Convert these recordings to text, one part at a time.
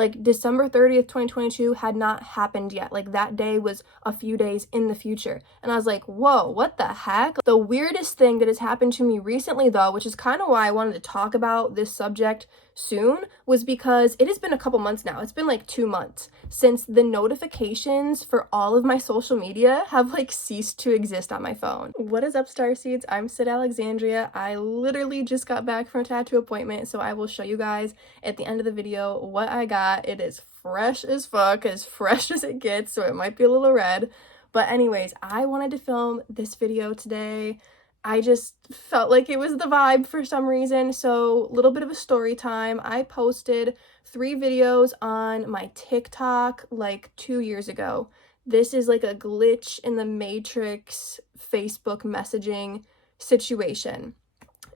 Like December 30th, 2022 had not happened yet. Like that day was a few days in the future. And I was like, whoa, what the heck? The weirdest thing that has happened to me recently though, which is kind of why I wanted to talk about this subject soon, was because it has been a couple months now. It's been like 2 months since the notifications for all of my social media have like ceased to exist on my phone. What is up, Starseeds? I'm Sydalexandria. I literally just got back from a tattoo appointment, so I will show you guys at the end of the video what I got. It is fresh as fuck, as fresh as it gets, so it might be a little red. But anyways, I wanted to film this video today. I just felt like it was the vibe for some reason. So a little bit of a story time. I posted 3 videos on my TikTok like 2 years ago. This is like a glitch in the Matrix Facebook messaging situation.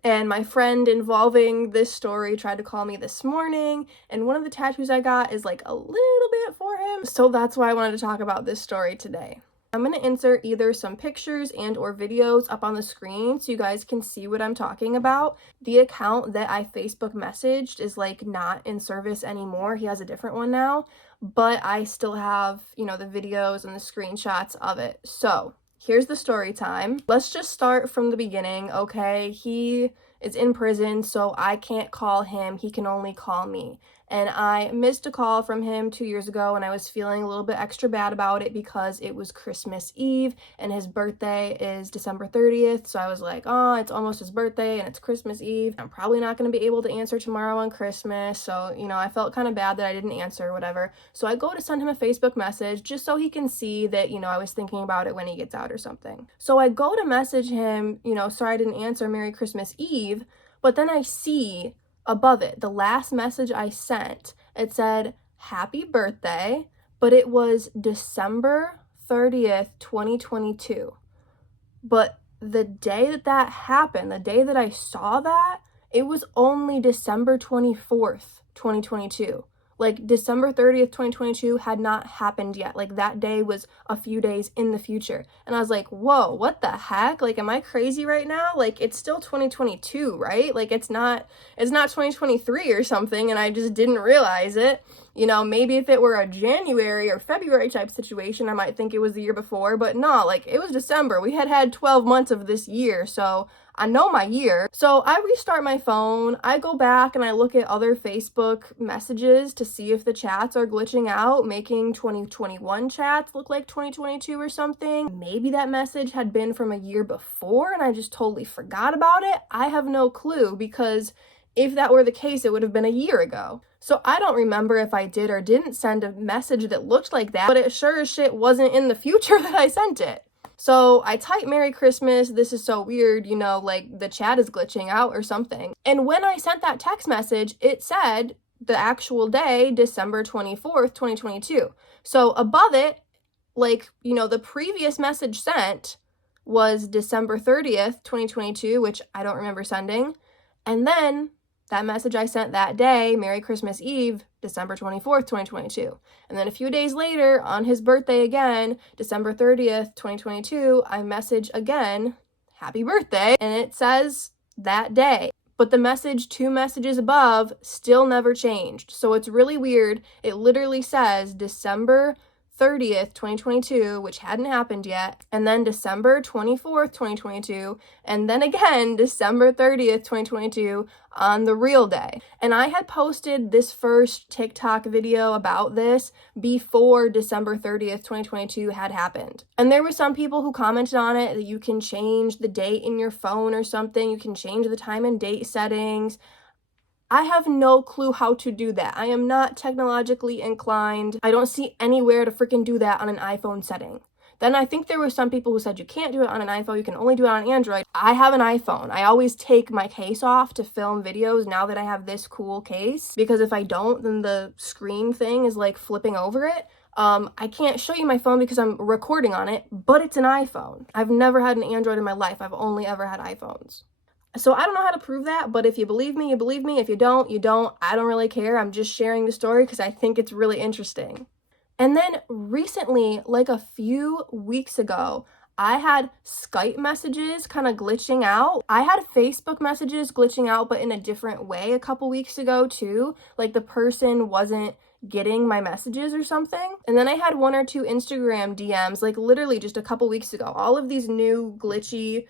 And my friend involving this story tried to call me this morning, and one of the tattoos I got is like a little bit for him. So that's why I wanted to talk about this story today. I'm going to insert either some pictures and or videos up on the screen so you guys can see what I'm talking about. The account that I Facebook messaged is like not in service anymore. He has a different one now, but I still have, you know, the videos and the screenshots of it. So here's the story time. Let's just start from the beginning, okay? He is in prison, so I can't call him. He can only call me. And I missed a call from him 2 years ago, and I was feeling a little bit extra bad about it because it was Christmas Eve and his birthday is December 30th. So I was like, oh, it's almost his birthday and it's Christmas Eve. I'm probably not going to be able to answer tomorrow on Christmas. So, you know, I felt kind of bad that I didn't answer or whatever. So I go to send him a Facebook message just so he can see that, you know, I was thinking about it when he gets out or something. So I go to message him, you know, sorry I didn't answer, Merry Christmas Eve. But then I see above it, the last message I sent, it said, happy birthday, but it was December 30th, 2022. But the day that that happened, the day that I saw that, it was only December 24th, 2022. Like December 30th, 2022 had not happened yet. Like that day was a few days in the future. And I was like, whoa, what the heck? Like, am I crazy right now? Like, it's still 2022, right? Like, it's not 2023 or something, and I just didn't realize it. You know, maybe if it were a January or February type situation, I might think it was the year before, but no, like, it was December. We had 12 months of this year, so I know my year. So I restart my phone, I go back and I look at other Facebook messages to see if the chats are glitching out, making 2021 chats look like 2022 or something. Maybe that message had been from a year before and I just totally forgot about it. I have no clue, because if that were the case, it would have been a year ago. So I don't remember if I did or didn't send a message that looked like that, but it sure as shit wasn't in the future that I sent it. So I type Merry Christmas, this is so weird, you know, like the chat is glitching out or something. And when I sent that text message, it said the actual day, December 24th, 2022. So above it, like, you know, the previous message sent was December 30th, 2022, which I don't remember sending. And then that message I sent that day, Merry Christmas Eve, December 24th, 2022. And then a few days later, on his birthday again, December 30th, 2022, I message again, happy birthday, and it says that day. But the message 2 messages above still never changed. So it's really weird. It literally says December 30th, 2022, which hadn't happened yet, and then December 24th, 2022, and then again December 30th, 2022 on the real day. And I had posted this first TikTok video about this before December 30th, 2022 had happened. And there were some people who commented on it that you can change the date in your phone or something, you can change the time and date settings. I have no clue how to do that. I am not technologically inclined. I don't see anywhere to freaking do that on an iPhone setting. Then I think there were some people who said you can't do it on an iPhone, you can only do it on Android. I have an iPhone. I always take my case off to film videos now that I have this cool case, because if I don't, then the screen thing is like flipping over it. I can't show you my phone because I'm recording on it, but it's an iPhone. I've never had an Android in my life. I've only ever had iPhones. So I don't know how to prove that, but if you believe me, you believe me. If you don't, you don't. I don't really care. I'm just sharing the story because I think it's really interesting. And then recently, like a few weeks ago, I had Skype messages kind of glitching out. I had Facebook messages glitching out, but in a different way a couple weeks ago too. Like the person wasn't getting my messages or something. And then I had 1 or 2 Instagram DMs, like literally just a couple weeks ago. All of these new glitchy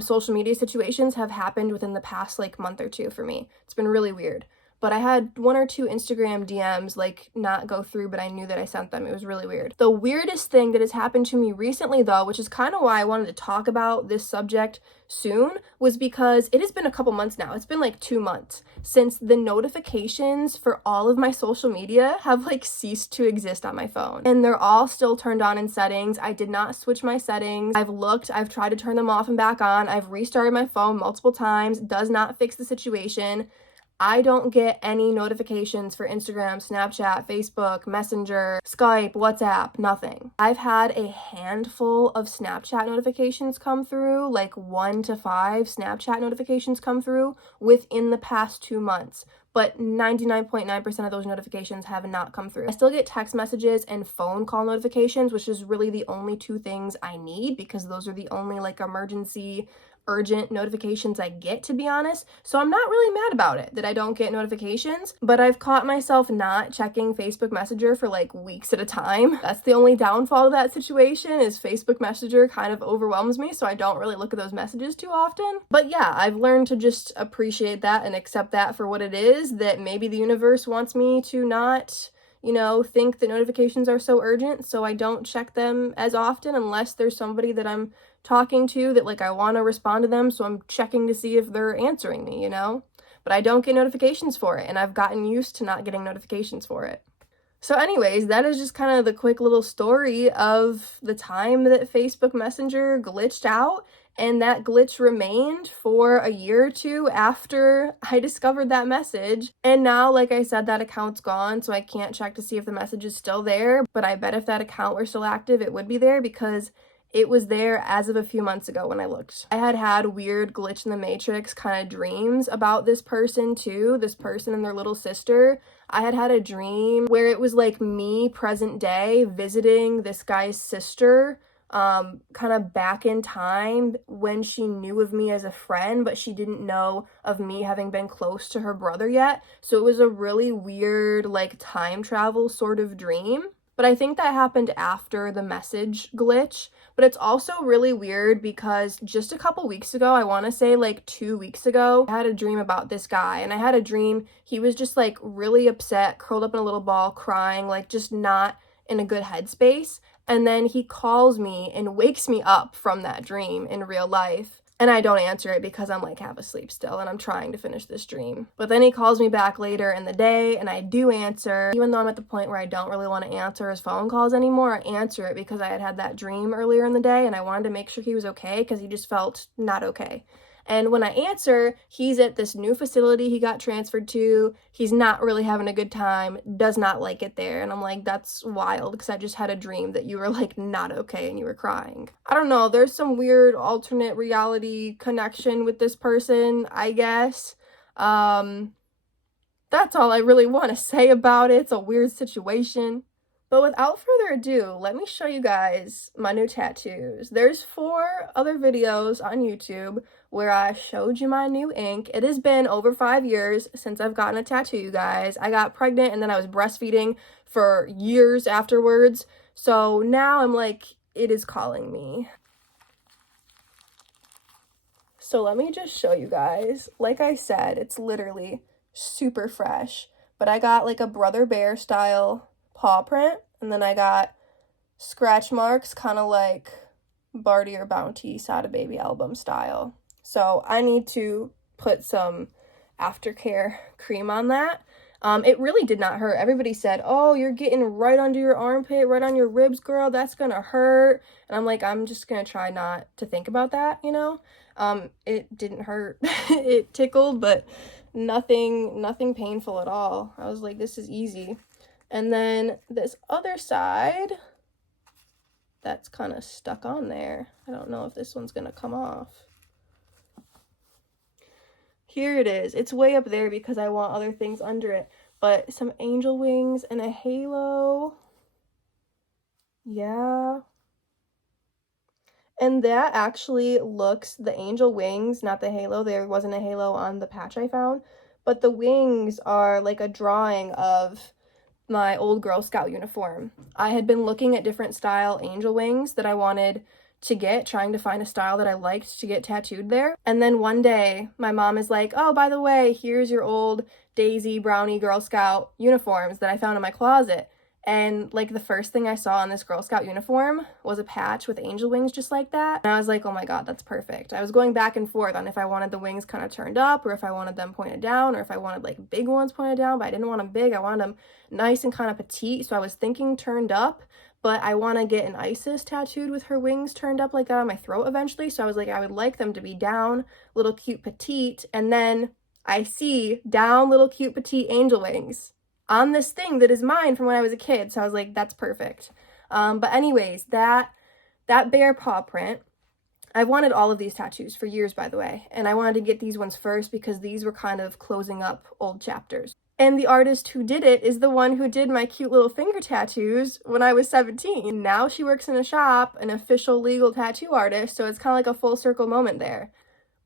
social media situations have happened within the past like month or two for me. It's been really weird. But I had 1 or 2 Instagram DMs like not go through, but I knew that I sent them. It was really weird. The weirdest thing that has happened to me recently though, which is kind of why I wanted to talk about this subject soon, was because it has been a couple months now. It's been like 2 months since the notifications for all of my social media have like ceased to exist on my phone. And they're all still turned on in settings. I did not switch my settings. I've tried to turn them off and back on. I've restarted my phone multiple times. Does not fix the situation. I don't get any notifications for Instagram, Snapchat, Facebook, Messenger, Skype, WhatsApp, nothing. I've had a handful of Snapchat notifications come through, like 1 to 5 Snapchat notifications come through within the past 2 months. But 99.9% of those notifications have not come through. I still get text messages and phone call notifications, which is really the only 2 things I need because those are the only like emergency urgent notifications I get, to be honest. So I'm not really mad about it that I don't get notifications, but I've caught myself not checking Facebook Messenger for like weeks at a time. That's the only downfall of that situation, is Facebook Messenger kind of overwhelms me, so I don't really look at those messages too often. But yeah, I've learned to just appreciate that and accept that for what it is, that maybe the universe wants me to not, you know, think that notifications are so urgent, so I don't check them as often unless there's somebody that I'm talking to that like I want to respond to them, so I'm checking to see if they're answering me, you know? But I don't get notifications for it, and I've gotten used to not getting notifications for it. So anyways, that is just kind of the quick little story of the time that Facebook Messenger glitched out, and that glitch remained for a year or 2 after I discovered that message. And now, like I said, that account's gone, so I can't check to see if the message is still there, but I bet if that account were still active, it would be there because it was there as of a few months ago when I looked. I had weird glitch in the matrix kind of dreams about this person too, this person and their little sister. I had a dream where it was like me present day visiting this guy's sister, kind of back in time when she knew of me as a friend, but she didn't know of me having been close to her brother yet. So it was a really weird like time travel sort of dream. But I think that happened after the message glitch. But it's also really weird because just a couple weeks ago, I want to say like 2 weeks ago, I had a dream about this guy. And I had a dream he was just like really upset, curled up in a little ball, crying, like just not in a good headspace. And then he calls me and wakes me up from that dream in real life. And I don't answer it because I'm like half asleep still and I'm trying to finish this dream. But then he calls me back later in the day and I do answer. Even though I'm at the point where I don't really want to answer his phone calls anymore, I answer it because I had that dream earlier in the day and I wanted to make sure he was okay because he just felt not okay. And when I answer, he's at this new facility he got transferred to. He's not really having a good time, does not like it there. And I'm like, that's wild because I just had a dream that you were like not okay and you were crying. I don't know, there's some weird alternate reality connection with this person, I guess. That's all I really want to say about it. It's a weird situation. But without further ado, let me show you guys my new tattoos. There's 4 other videos on YouTube where I showed you my new ink. It has been over 5 years since I've gotten a tattoo, you guys. I got pregnant and then I was breastfeeding for years afterwards. So now I'm like, it is calling me. So let me just show you guys. Like I said, it's literally super fresh. But I got like a Brother Bear style paw print, and then I got scratch marks kind of like Barty or Bounty Sada Baby album style. So I need to put some aftercare cream on that. It really did not hurt. Everybody said, oh, you're getting right under your armpit, right on your ribs, girl, that's gonna hurt. And I'm like, I'm just gonna try not to think about that, you know? It didn't hurt. It tickled, but nothing painful at all. I was like, this is easy. And then this other side, that's kind of stuck on there. I don't know if this one's gonna come off. Here it is. It's way up there because I want other things under it. But some angel wings and a halo. Yeah. And that actually looks, the angel wings, not the halo. There wasn't a halo on the patch I found. But the wings are like a drawing of my old Girl Scout uniform. I had been looking at different style angel wings that I wanted to get, trying to find a style that I liked to get tattooed there. And then one day, my mom is like, oh, by the way, here's your old Daisy Brownie Girl Scout uniforms that I found in my closet. And like the first thing I saw on this Girl Scout uniform was a patch with angel wings just like that. And I was like, oh my God, that's perfect. I was going back and forth on if I wanted the wings kind of turned up or if I wanted them pointed down or if I wanted like big ones pointed down, but I didn't want them big. I wanted them nice and kind of petite. So I was thinking turned up, but I want to get an Isis tattooed with her wings turned up like that on my throat eventually. So I was like, I would like them to be down, little cute petite. And then I see down, little cute petite angel wings on this thing that is mine from when I was a kid. So I was like, that's perfect. But anyways, that bear paw print, I've wanted all of these tattoos for years, by the way. And I wanted to get these ones first because these were kind of closing up old chapters. And the artist who did it is the one who did my cute little finger tattoos when I was 17. Now she works in a shop, an official legal tattoo artist. So it's kind of like a full circle moment there.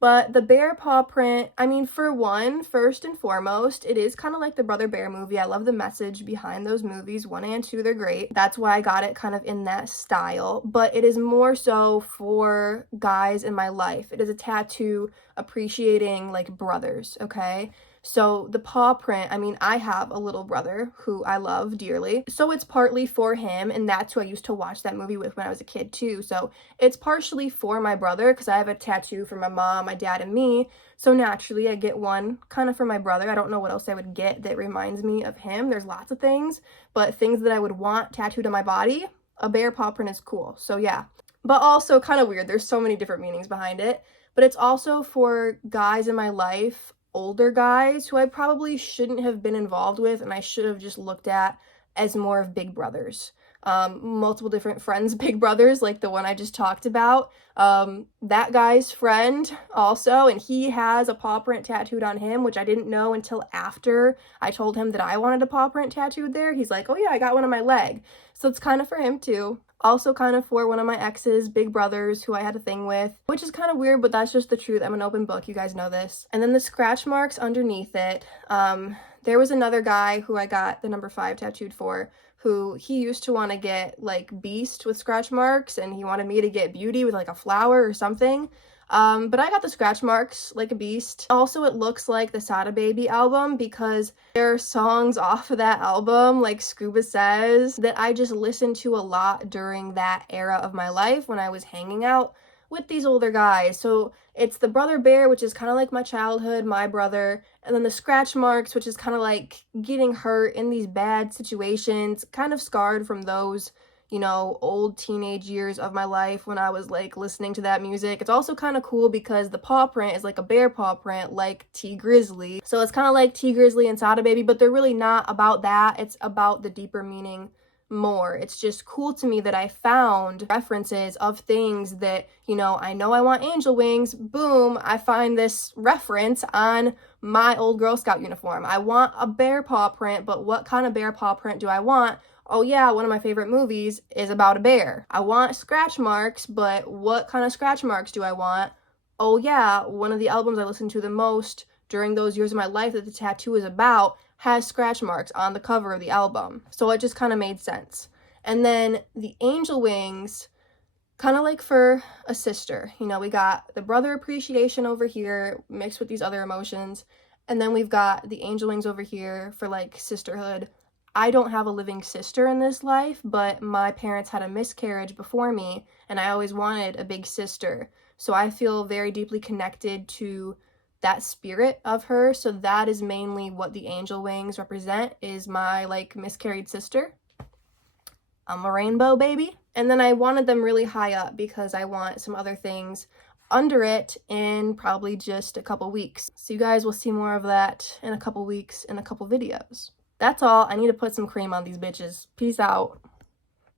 But the bear paw print, I mean, for one, first and foremost, it is kind of like the Brother Bear movie. I love the message behind those movies. 1 and 2, they're great. That's why I got it kind of in that style. But it is more so for guys in my life. It is a tattoo appreciating like brothers, okay? So the paw print, I mean, I have a little brother who I love dearly. So it's partly for him, and that's who I used to watch that movie with when I was a kid too. So it's partially for my brother because I have a tattoo for my mom, my dad, and me. So naturally I get one kind of for my brother. I don't know what else I would get that reminds me of him. There's lots of things, but things that I would want tattooed on my body, a bear paw print is cool. So yeah, but also kind of weird. There's so many different meanings behind it, but it's also for guys in my life, older guys who I probably shouldn't have been involved with and I should have just looked at as more of big brothers. Multiple different friends, big brothers, like the one I just talked about. That guy's friend also, and he has a paw print tattooed on him, which I didn't know until after I told him that I wanted a paw print tattooed there. He's like, oh yeah, I got one on my leg. So it's kind of for him too. Also kind of for one of my exes, big brothers, who I had a thing with, which is kind of weird, but that's just the truth. I'm an open book. You guys know this. And then the scratch marks underneath it. There was another guy who I got the number 5 tattooed for, who he used to want to get like beast with scratch marks, and he wanted me to get beauty with like a flower or something. But I got the scratch marks like a beast. Also, it looks like the Sada Baby album because there are songs off of that album, like Scuba Says, that I just listened to a lot during that era of my life when I was hanging out with these older guys. So it's the Brother Bear, which is kind of like my childhood, my brother, and then the scratch marks, which is kind of like getting hurt in these bad situations, kind of scarred from those, you know, old teenage years of my life when I was like listening to that music. It's also kind of cool because the paw print is like a bear paw print, like T Grizzly. So it's kind of like T Grizzly and Sada Baby, but they're really not about that. It's about the deeper meaning more. It's just cool to me that I found references of things that, you know I want angel wings. Boom, I find this reference on my old Girl Scout uniform. I want a bear paw print, but what kind of bear paw print do I want? Oh yeah, one of my favorite movies is about a bear. I want scratch marks, but what kind of scratch marks do I want? Oh yeah, one of the albums I listened to the most during those years of my life that the tattoo is about has scratch marks on the cover of the album. So it just kind of made sense. And then the angel wings, kind of like for a sister. You know, we got the brother appreciation over here mixed with these other emotions. And then we've got the angel wings over here for like sisterhood. I don't have a living sister in this life, but my parents had a miscarriage before me, and I always wanted a big sister. So I feel very deeply connected to that spirit of her. So that is mainly what the angel wings represent, is my like miscarried sister. I'm a rainbow baby. And then I wanted them really high up because I want some other things under it in probably just a couple weeks. So you guys will see more of that in a couple weeks in a couple videos. That's all. I need to put some cream on these bitches. Peace out.